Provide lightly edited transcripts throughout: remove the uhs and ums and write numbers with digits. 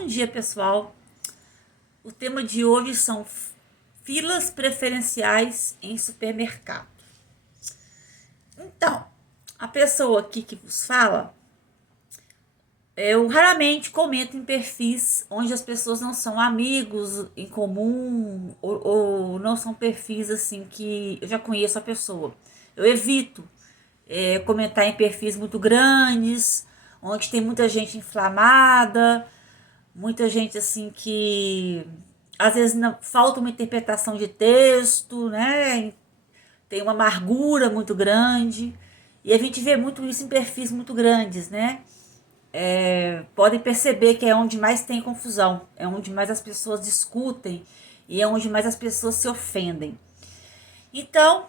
Bom dia, pessoal. O tema de hoje são filas preferenciais em supermercado. Então, a pessoa aqui que vos fala, eu raramente comento em perfis onde as pessoas não são amigos em comum ou não são perfis assim que eu já conheço a pessoa. Eu evito comentar em perfis muito grandes, onde tem muita gente inflamada, muita gente assim que às vezes falta uma interpretação de texto, né? Tem uma amargura muito grande. E a gente vê muito isso em perfis muito grandes, né? Podem perceber que é onde mais tem confusão, é onde mais as pessoas discutem e é onde mais as pessoas se ofendem. Então,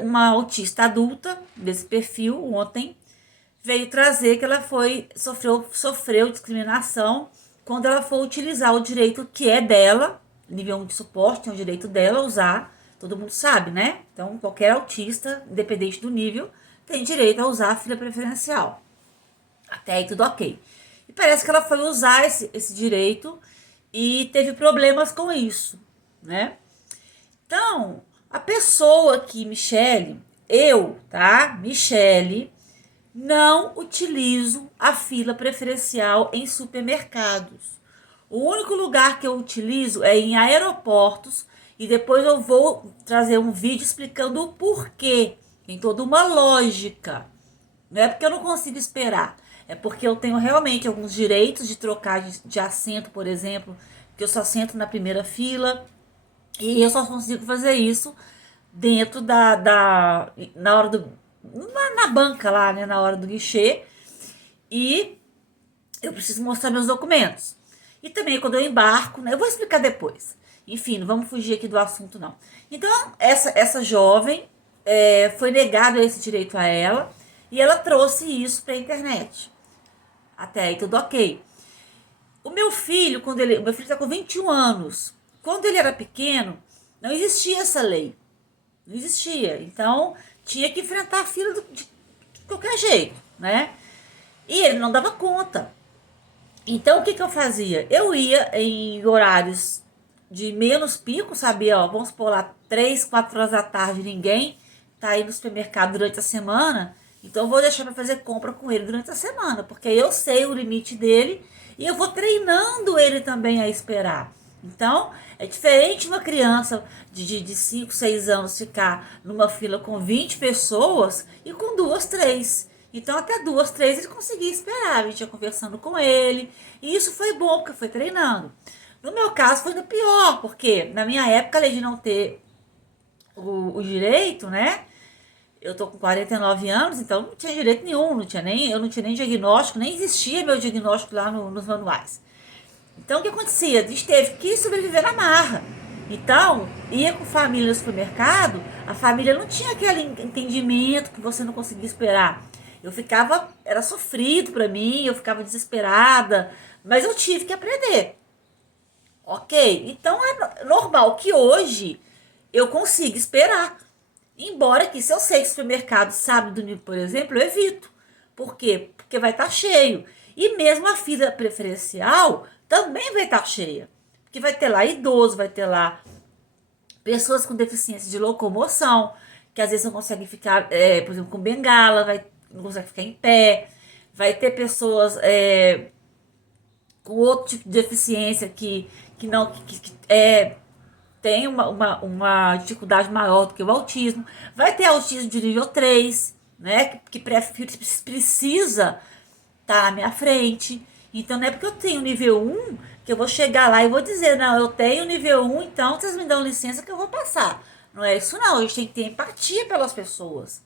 uma autista adulta desse perfil ontem veio trazer que ela sofreu discriminação quando ela for utilizar o direito que é dela, nível 1 de suporte, é o direito dela usar, todo mundo sabe, né? Então, qualquer autista, independente do nível, tem direito a usar a fila preferencial. Até aí tudo ok. E parece que ela foi usar esse direito e teve problemas com isso, né? Então, a pessoa aqui, Michele, tá? Michele, não utilizo a fila preferencial em supermercados. O único lugar que eu utilizo é em aeroportos e depois eu vou trazer um vídeo explicando o porquê. Tem toda uma lógica. Não é porque eu não consigo esperar. É porque eu tenho realmente alguns direitos de trocar de assento, por exemplo, que eu só sento na primeira fila. E eu só consigo fazer isso dentro na hora na banca lá, né, na hora do guichê. E eu preciso mostrar meus documentos. E também quando eu embarco, né, eu vou explicar depois. Enfim, não vamos fugir aqui do assunto não. Então, essa jovem foi negado esse direito a ela e ela trouxe isso para a internet. Até aí tudo ok. O meu filho está com 21 anos. Quando ele era pequeno, não existia essa lei. Não existia. Então, tinha que enfrentar a fila de qualquer jeito, né? E ele não dava conta. Então, o que eu fazia? Eu ia em horários de menos pico, sabia? Ó, vamos supor lá, 3, 4 horas da tarde, ninguém tá aí no supermercado durante a semana. Então, eu vou deixar para fazer compra com ele durante a semana, porque eu sei o limite dele e eu vou treinando ele também a esperar. Então, é diferente uma criança de 5, 6 anos ficar numa fila com 20 pessoas e com 2, 3. Então, até 2, 3 ele conseguia esperar. A gente ia conversando com ele. E isso foi bom, porque foi treinando. No meu caso, foi do pior, porque na minha época, além de não ter o direito, né? Eu tô com 49 anos, então não tinha direito nenhum, eu não tinha nem diagnóstico, nem existia meu diagnóstico lá nos manuais. Então o que acontecia? A gente teve que sobreviver na marra. Então, ia com família no supermercado, a família não tinha aquele entendimento que você não conseguia esperar. Era sofrido pra mim, eu ficava desesperada, mas eu tive que aprender. Ok? Então é normal que hoje eu consiga esperar. Embora que se eu sei que o supermercado sabe do nível, por exemplo, eu evito. Por quê? Porque vai estar cheio. E mesmo a fila preferencial também vai estar cheia. Porque vai ter lá idoso, vai ter lá pessoas com deficiência de locomoção, que às vezes não conseguem ficar, por exemplo, com bengala, não conseguem ficar em pé. Vai ter pessoas com outro tipo de deficiência que não tem uma dificuldade maior do que o autismo. Vai ter autismo de nível 3, né? Que precisa estar na minha frente. Então não é porque eu tenho nível 1 que eu vou chegar lá e vou dizer, não, eu tenho nível 1, então vocês me dão licença que eu vou passar. Não é isso não, a gente tem que ter empatia pelas pessoas.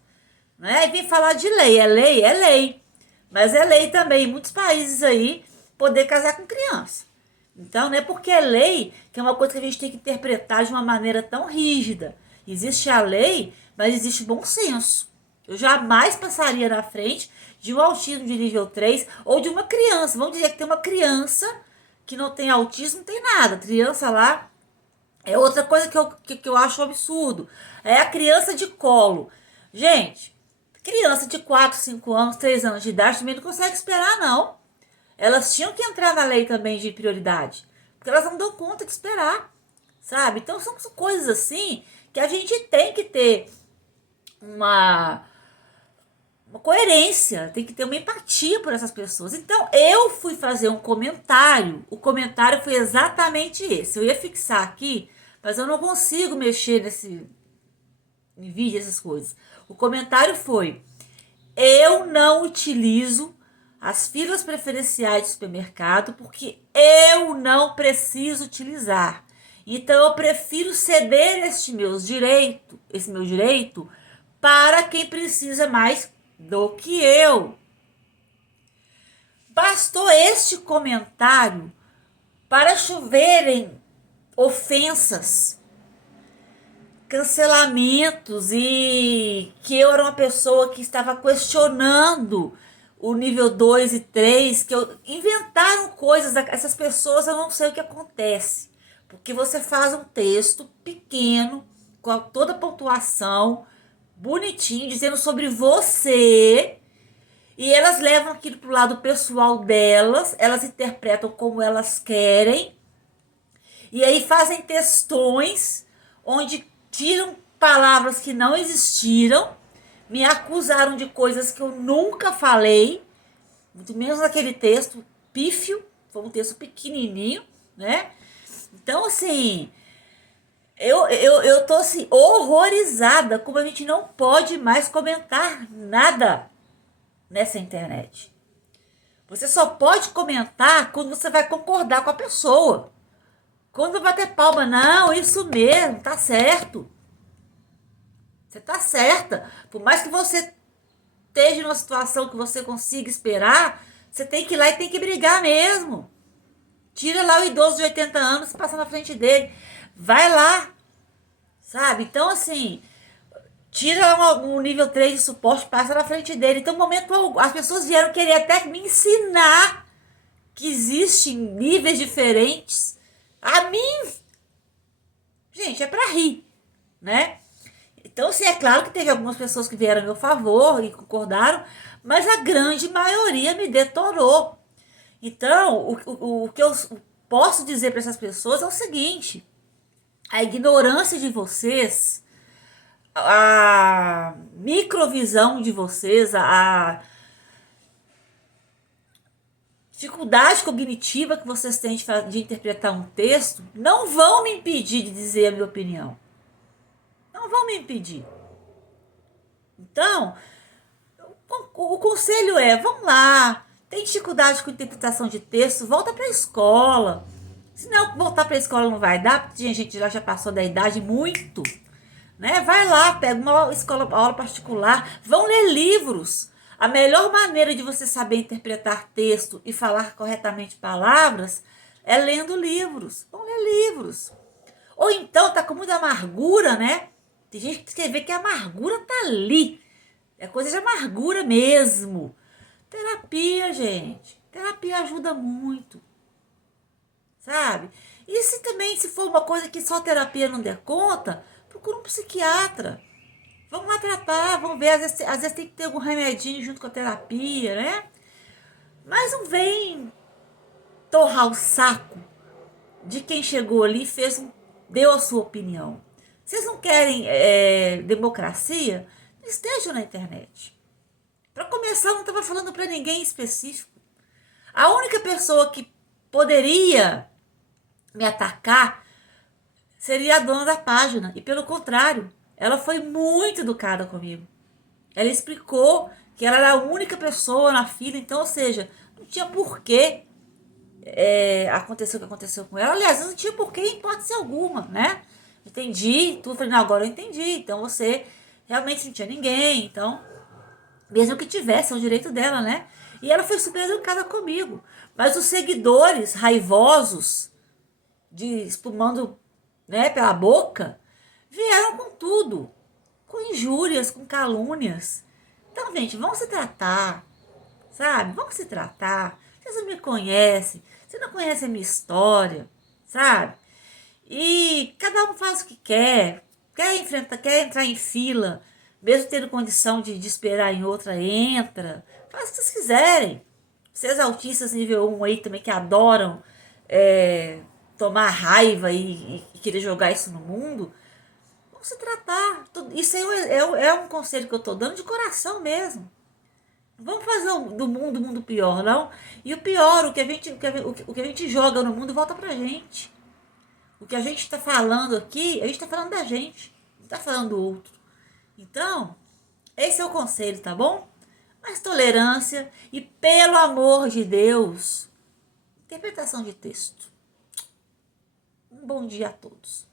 Né? E vem falar de lei, é lei? É lei. Mas é lei também em muitos países aí poder casar com criança. Então, não é porque é lei que é uma coisa que a gente tem que interpretar de uma maneira tão rígida. Existe a lei, mas existe bom senso. Eu jamais passaria na frente de um autismo de nível 3 ou de uma criança. Vamos dizer que tem uma criança que não tem autismo, não tem nada. Criança lá é outra coisa que eu acho absurdo. É a criança de colo. Gente, criança de 4, 5 anos, 3 anos de idade também não consegue esperar, não. Elas tinham que entrar na lei também de prioridade, porque elas não dão conta de esperar, sabe? Então são coisas assim que a gente tem que ter uma coerência, tem que ter uma empatia por essas pessoas. Então eu fui fazer um comentário, o comentário foi exatamente esse. Eu ia fixar aqui, mas eu não consigo mexer em vídeo, essas coisas. O comentário foi: eu não utilizo as filas preferenciais do supermercado porque eu não preciso utilizar. Então eu prefiro ceder esse meu direito para quem precisa mais do que eu. Bastou este comentário para choverem ofensas, cancelamentos, e que eu era uma pessoa que estava questionando o nível 2 e 3, que inventaram coisas. Essas pessoas, eu não sei o que acontece, porque você faz um texto pequeno, com toda a pontuação, bonitinho, dizendo sobre você, e elas levam aquilo pro lado pessoal delas, elas interpretam como elas querem, e aí fazem textões onde tiram palavras que não existiram, me acusaram de coisas que eu nunca falei, muito menos naquele texto pífio, foi um texto pequenininho, né? Então, assim, eu tô assim, horrorizada como a gente não pode mais comentar nada nessa internet. Você só pode comentar quando você vai concordar com a pessoa. Quando bater palma, não, isso mesmo, tá certo. Você tá certa. Por mais que você esteja numa situação que você consiga esperar, você tem que ir lá e tem que brigar mesmo. Tira lá o idoso de 80 anos e passa na frente dele. Vai lá, sabe? Então, assim, tira lá um nível 3 de suporte, passa na frente dele. Então, no momento, as pessoas vieram querer até me ensinar que existem níveis diferentes. A mim, gente, é pra rir, né? Então, sim, é claro que teve algumas pessoas que vieram a meu favor e concordaram, mas a grande maioria me detonou. Então, o que eu posso dizer para essas pessoas é o seguinte: a ignorância de vocês, a microvisão de vocês, a dificuldade cognitiva que vocês têm de interpretar um texto, não vão me impedir de dizer a minha opinião. Não vão me impedir. Então, o conselho é: vamos lá, tem dificuldade com interpretação de texto, volta para a escola. Se não voltar para a escola não vai dar, porque a gente já passou da idade muito, né? Vai lá, pega uma aula particular, vão ler livros. A melhor maneira de você saber interpretar texto e falar corretamente palavras é lendo livros. Vão ler livros. Ou então tá com muita amargura, né? Tem gente que quer ver que a amargura tá ali. É coisa de amargura mesmo. Terapia, gente. Terapia ajuda muito. Sabe? E se também, se for uma coisa que só terapia não der conta, procura um psiquiatra. Vamos lá tratar, vamos ver. Às vezes tem que ter algum remedinho junto com a terapia, né? Mas não vem torrar o saco de quem chegou ali e deu a sua opinião. Vocês não querem democracia? Estejam na internet. Para começar, eu não estava falando para ninguém específico. A única pessoa que poderia me atacar seria a dona da página. E pelo contrário, ela foi muito educada comigo. Ela explicou que ela era a única pessoa na fila, então, ou seja, não tinha porquê acontecer o que aconteceu com ela. Aliás, não tinha porquê em hipótese alguma, né? Entendi, tudo. Falei, não, agora eu entendi. Então você realmente não tinha ninguém, então, mesmo que tivesse, é o direito dela, né? E ela foi super educada comigo. Mas os seguidores raivosos, espumando, né, pela boca, vieram com tudo. Com injúrias, com calúnias. Então, gente, vamos se tratar, sabe? Vamos se tratar. Vocês não me conhecem, você não conhece a minha história, sabe? E cada um faz o que quer. Quer entrar em fila, mesmo tendo condição de esperar em outra, entra. Faz o que vocês quiserem. Vocês autistas nível 1 aí também que adoram tomar raiva e querer jogar isso no mundo, vamos se tratar. Isso aí é um conselho que eu tô dando de coração mesmo. Vamos fazer do mundo pior, não? E o pior, o que a gente joga no mundo volta pra gente. O que a gente tá falando aqui, a gente tá falando da gente, não tá falando do outro. Então, esse é o conselho, tá bom? Mas tolerância e, pelo amor de Deus, interpretação de texto. Um bom dia a todos.